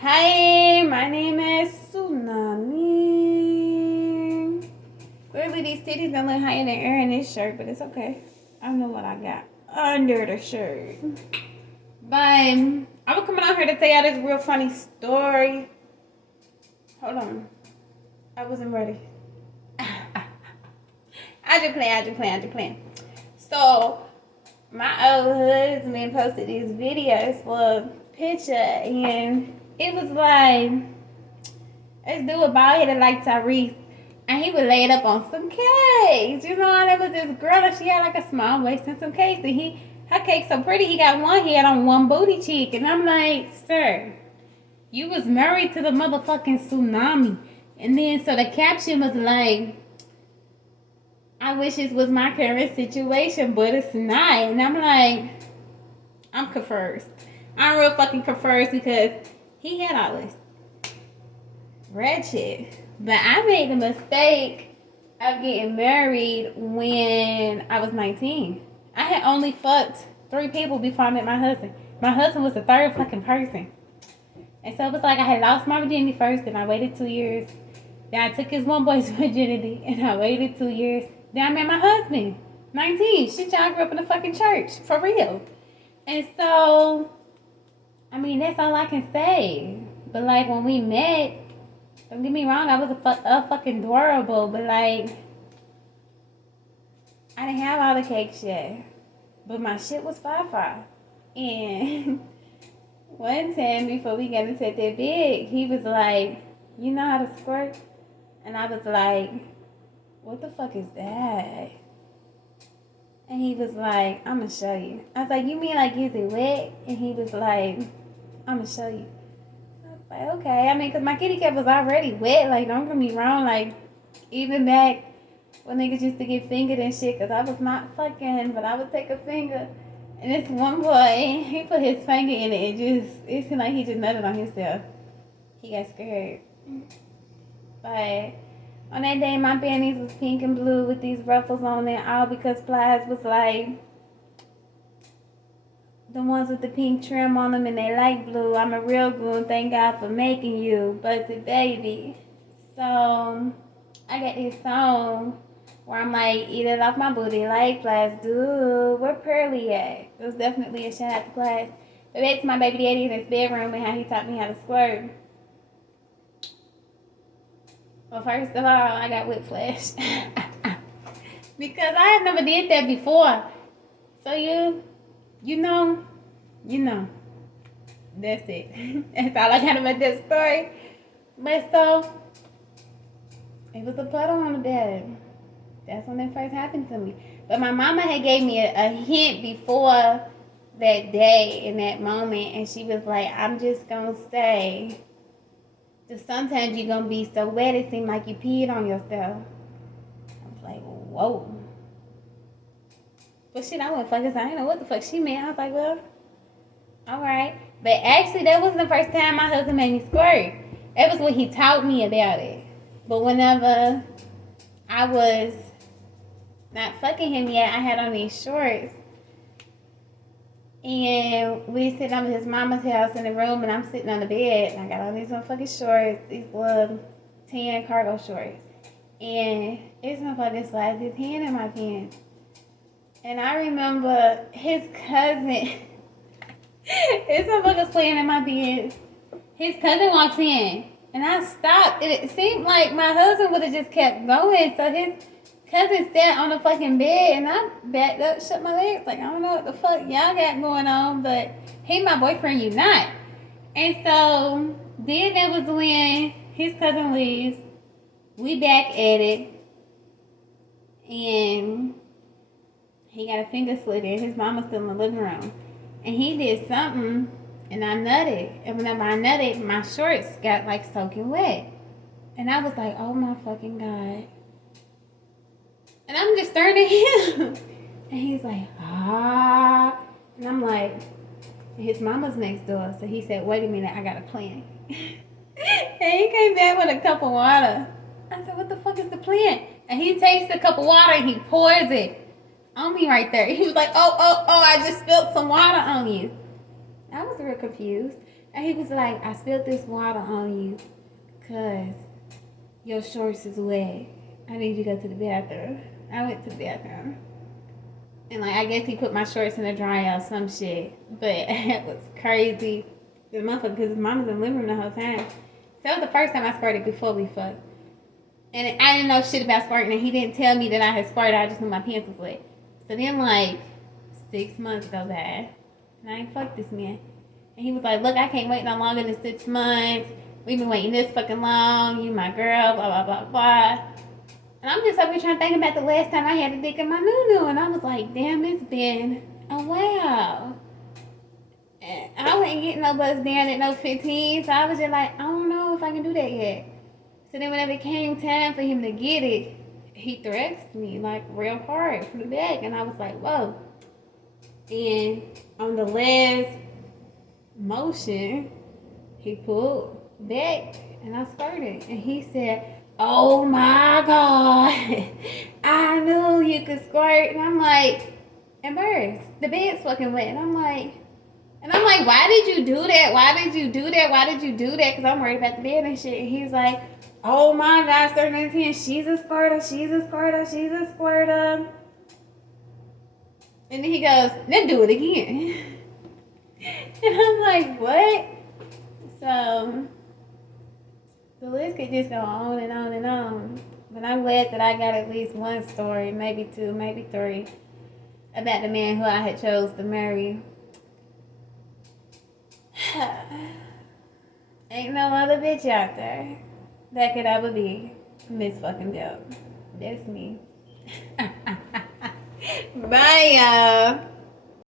Hi, my name is Tsunami. Clearly, these titties don't look higher than air in this shirt, but it's okay. I know what I got under the shirt. But I was coming out here to tell y'all this real funny story. Hold on. I wasn't ready. I just playing. So, my old husband posted these videos for a picture, and it was like, this dude bald headed like Tyrese, and he was laid up on some cakes. You know, there was this girl, and she had like a small waist and some cakes, and her cake's so pretty, he got one head on one booty cheek, and I'm like, sir, you was married to the motherfucking Tsunami. And then, so the caption was like, I wish this was my current situation, but it's not. And I'm like, I'm confused. I'm real fucking confused because he had all this rachet. But I made the mistake of getting married when I was 19. I had only fucked 3 people before I met my husband. My husband was the 3rd fucking person. And so it was like I had lost my virginity first, and I waited 2 years. Then I took his one boy's virginity, and I waited 2 years. Then I met my husband, 19. Shit, y'all grew up in the fucking church, for real. And so, I mean, that's all I can say. But like when we met, don't get me wrong, I was a fucking adorable, but like, I didn't have all the cake yet. But my shit was fire. And one time before we got into that big, he was like, you know how to squirt? And I was like, what the fuck is that? And he was like, I'm gonna show you. I was like, you mean like, is it wet? And he was like, I'm gonna show you. I was like, okay. I mean, because my kitty cat was already wet. Like, don't get me wrong. Like, even back when niggas used to get fingered and shit, because I was not fucking, but I would take a finger. And this one boy, he put his finger in it and it seemed like he just nutted on himself. He got scared. But on that day, my panties was pink and blue with these ruffles on it, all because Plies was like, the ones with the pink trim on them and they light blue. I'm a real goon, thank God for making you, Buzzy Baby. So, I got this song where I'm like, eat it off my booty like Plies, dude, where Pearly at? It was definitely a shout out to Plies. But back to my baby daddy in his bedroom and how he taught me how to squirt. Well, first of all, I got whiplash. Because I had never did that before. So you know. That's it. That's all I got about that story. But so, it was a puddle on the bed. That's when it first happened to me. But my mama had gave me a hint before that day in that moment. And she was like, I'm just going to say, just sometimes you're going to be so wet it seems like you peed on yourself. I was like, whoa. But shit, I went fucking, I didn't know what the fuck she meant. I was like, well, alright. But actually, that wasn't the first time my husband made me squirt. That was when he taught me about it. But whenever I was not fucking him yet, I had on these shorts. And we sitting over his mama's house in the room, and I'm sitting on the bed, and I got on these motherfucking shorts, these little tan cargo shorts. And this motherfucker slides his hand in my pants. And I remember his cousin, his motherfucker's playing in my pants. His cousin walks in, and I stopped. It seemed like my husband would have just kept going, so his cousin sat on the fucking bed, and I backed up, shut my legs, like, I don't know what the fuck y'all got going on, but he my boyfriend, you not. And so, then that was when his cousin leaves, we back at it, and he got a finger slit in, his mama's still in the living room, and he did something, and I nutted, and whenever I nutted, my shorts got, like, soaking wet, and I was like, oh my fucking God. And I'm just staring at him. And he's like, ah. And I'm like, his mama's next door. So he said, wait a minute, I got a plan. And he came back with a cup of water. I said, what the fuck is the plan? And he takes the cup of water and he pours it on me right there. He was like, oh, I just spilled some water on you. I was real confused. And he was like, I spilled this water on you because your shorts is wet. I need you to go to the bathroom. I went to the bathroom. And like, I guess he put my shorts in the dryer or some shit. But it was crazy. The motherfucker, because his mom was in the living room the whole time. So that was the first time I squirted before we fucked. And I didn't know shit about squirting, and he didn't tell me that I had squirted. I just knew my pants was wet. So then, like, 6 months go by, and I ain't fucked this man. And he was like, look, I can't wait no longer than 6 months. We've been waiting this fucking long. You my girl, blah, blah, blah, blah. And I'm just over here trying to think about the last time I had a dick in my noo-noo. And I was like, damn, it's been a while. And I wasn't getting no buzz down at no 15. So I was just like, I don't know if I can do that yet. So then whenever it came time for him to get it, he thrust me like real hard from the back. And I was like, whoa. And on the last motion, he pulled back and I squirted. And he said, oh my God, I knew you could squirt. And I'm like, embarrassed. The bed's fucking wet. And I'm like, why did you do that? Why did you do that? Why did you do that? Because I'm worried about the bed and shit. And he's like, oh my God, 13, she's a squirter, she's a squirter, she's a squirter. And then he goes, then do it again. And I'm like, what? So the list could just go on and on and on. But I'm glad that I got at least one story, maybe two, maybe three, about the man who I had chose to marry. Ain't no other bitch out there that could ever be Miss fucking Dope. That's me. Bye, y'all.